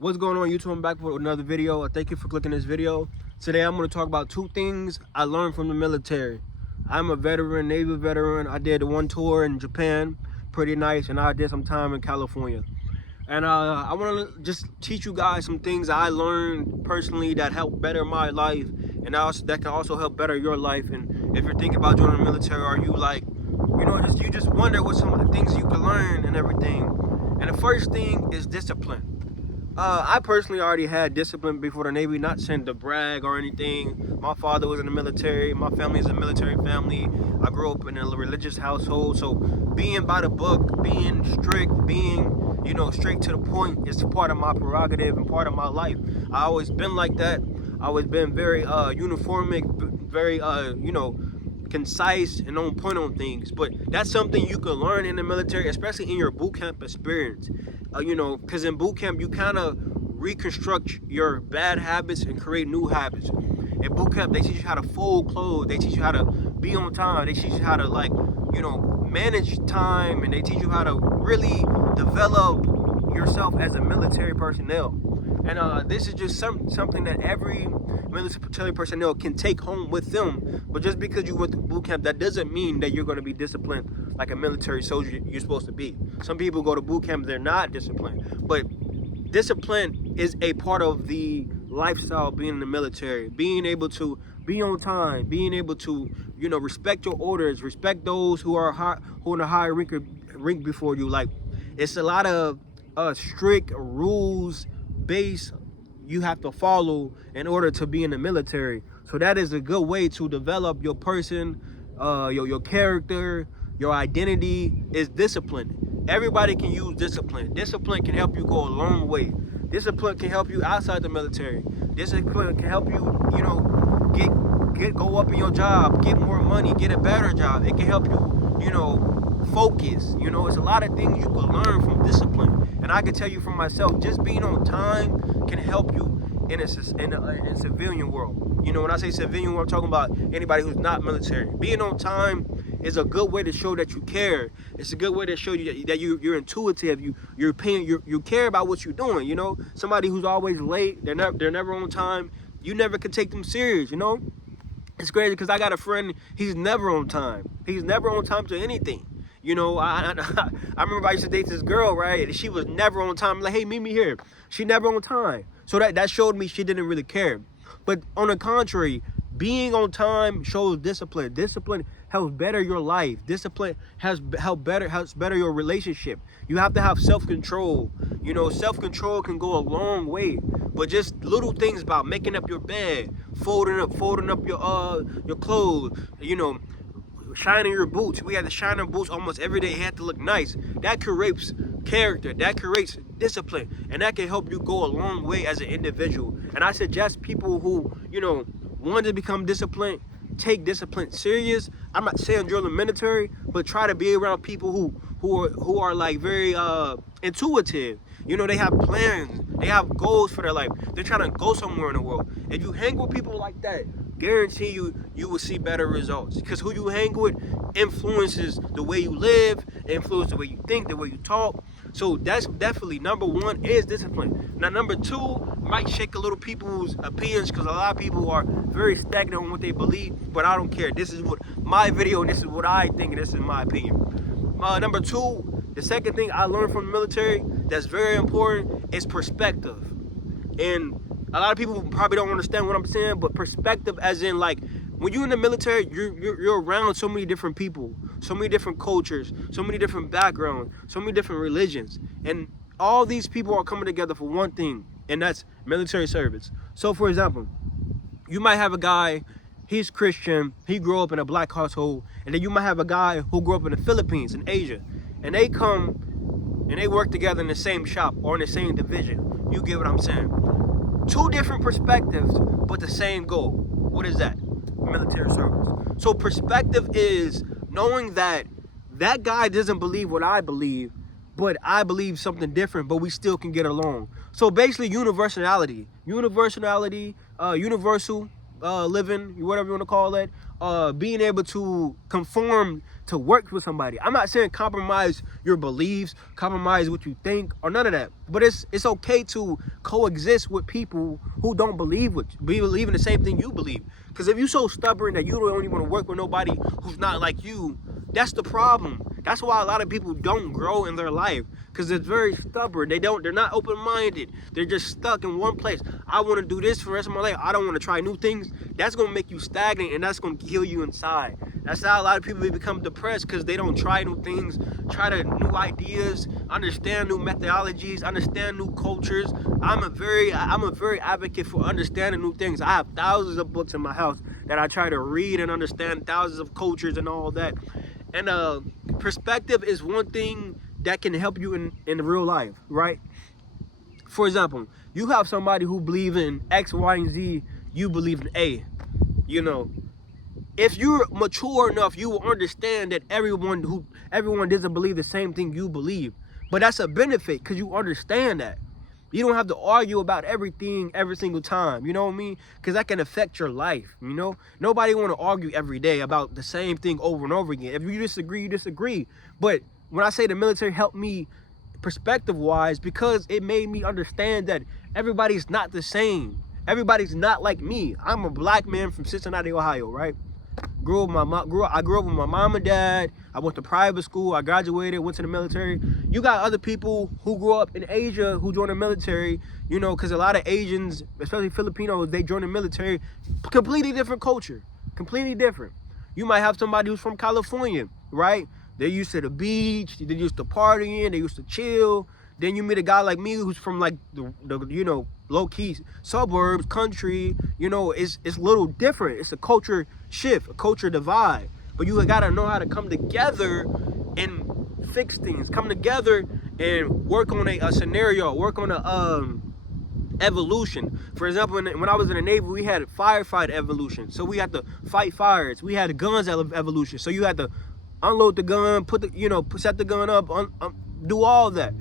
What's going on, YouTube? I'm back with another video. Thank you for clicking this video. Today I'm going to talk about two things I learned from the military. I'm a veteran, Navy veteran. I did one tour in Japan, pretty nice, and I did some time in California. And I want to just teach you guys some things I learned personally that help better my life, and also that can also help better your life. And if you're thinking about joining the military, or you like, you just wonder what some of the things you can learn and everything. And the first thing is discipline. I personally already had discipline before the Navy, not saying to brag or anything. My father was in the military. My family is a military family. I grew up in a religious household. So being by the book, being strict, being, straight to the point is part of my prerogative and part of my life. I always been like that. I always been very uniformic, very, concise and on point on things. But that's something you can learn in the military, especially in your boot camp experience. Because in boot camp you kind of reconstruct your bad habits and create new habits. In boot camp they teach you how to fold clothes, they teach you how to be on time, they teach you how to manage time, and they teach you how to really develop yourself as a military personnel. And this is just something that every military personnel can take home with them. But just because you went to boot camp, that doesn't mean that you're going to be disciplined like a military soldier you're supposed to be. Some people go to boot camp, they're not disciplined. But discipline is a part of the lifestyle being in the military. Being able to be on time, being able to, respect your orders, respect those who are in a higher rank before you. Like, it's a lot of strict rules base you have to follow in order to be in the military. So that is a good way to develop your person, your character, your identity is discipline. Everybody can use discipline. Discipline can help you go a long way. Discipline can help you outside the military. Discipline can help you, go up in your job, get more money, get a better job. It can help you, focus. It's a lot of things you can learn from discipline. And I can tell you from myself, just being on time can help you in civilian world. When I say civilian world, I'm talking about anybody who's not military. Being on time is a good way to show that you care. It's a good way to show you that you're intuitive. You care about what you're doing. Somebody who's always late, they're never on time. You never can take them serious. It's crazy because I got a friend. He's never on time. He's never on time to anything. I remember I used to date this girl, right? And she was never on time. I'm like, hey, meet me here. She never on time. So that showed me she didn't really care. But on the contrary, being on time shows discipline. Discipline helps better your life. Discipline helps better your relationship. You have to have self-control. Self-control can go a long way. But just little things about making up your bed, folding up your clothes, shining your boots. We had to shine our boots almost every day. It had to look nice. That creates character. That creates discipline. And that can help you go a long way as an individual. And I suggest people who, want to become disciplined, take discipline serious. I'm not saying join the military, but try to be around people who are like very intuitive. They have plans. They have goals for their life. They're trying to go somewhere in the world. If you hang with people like that, guarantee you will see better results, because who you hang with influences the way you live, influences the way you think, the way you talk. So that's definitely number one is discipline. Now number two might shake a little people's opinions, because a lot of people are very stagnant on what they believe, but I don't care. This is what my video, and this is what I think, and this is my opinion. Number two, the second thing I learned from the military that's very important is perspective. And a lot of people probably don't understand what I'm saying, but perspective as in, like, when you're in the military, you're around so many different people, so many different cultures, so many different backgrounds, so many different religions. And all these people are coming together for one thing, and that's military service. So for example, you might have a guy, he's Christian, he grew up in a black household, and then you might have a guy who grew up in the Philippines, in Asia, and they come and they work together in the same shop or in the same division. You get what I'm saying? Two different perspectives, but the same goal. What is that? Military service. So perspective is knowing that that guy doesn't believe what I believe, but I believe something different, but we still can get along. So basically universality, universal living, whatever you want to call it, being able to conform to work with somebody. I'm not saying compromise your beliefs, compromise what you think, or none of that. But it's okay to coexist with people who don't believe in the same thing you believe. Because if you're so stubborn that you don't only want to work with nobody who's not like you, that's the problem. That's why a lot of people don't grow in their life, because they're very stubborn. They're not open-minded. They're just stuck in one place. I want to do this for the rest of my life. I don't want to try new things. That's going to make you stagnant, and that's going to kill you inside. That's how a lot of people become depressed, because they don't try new things, try new ideas, understand new methodologies, understand new cultures. I'm a very advocate for understanding new things. I have thousands of books in my house that I try to read and understand, thousands of cultures and all that. And perspective is one thing that can help you in real life, right? For example, you have somebody who believes in X, Y, and Z, you believe in A. You know, if you're mature enough, you will understand that everyone doesn't believe the same thing you believe. But that's a benefit, because you understand that. You don't have to argue about everything every single time, you know what I mean? Because that can affect your life, you know? Nobody want to argue every day about the same thing over and over again. If you disagree, you disagree. But when I say the military helped me perspective-wise, because it made me understand that everybody's not the same. Everybody's not like me. I'm a black man from Cincinnati, Ohio, right? I grew up with my mom and dad. I went to private school. I graduated, went to the military. You got other people who grew up in Asia who joined the military, you know, because a lot of Asians, especially Filipinos, they join the military. Completely different culture. Completely different. You might have somebody who's from California, right? They're used to the beach. They're used to partying. They used to chill. Then you meet a guy like me who's from like the you know, low-key suburbs, country. You know, it's a little different. It's a culture shift, a culture divide. But you gotta know how to come together and fix things. Come together and work on a scenario, work on a evolution. For example, when I was in the Navy, we had firefight evolution. So we had to fight fires. We had guns evolution. So you had to unload the gun, set the gun up, do all that.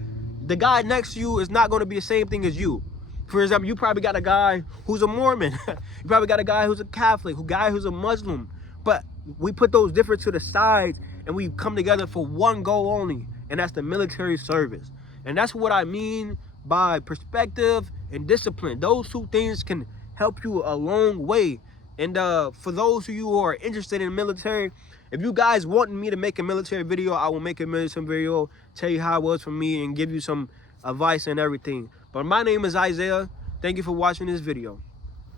The guy next to you is not going to be the same thing as you. For example, you probably got a guy who's a Mormon. You probably got a guy who's a Catholic, a guy who's a Muslim. But we put those different to the sides, and we come together for one goal only, and that's the military service. And that's what I mean by perspective and discipline. Those two things can help you a long way. And for those of you who are interested in military, if you guys want me to make a military video, I will make a military video, tell you how it was for me, and give you some advice and everything. But my name is Isaiah. Thank you for watching this video.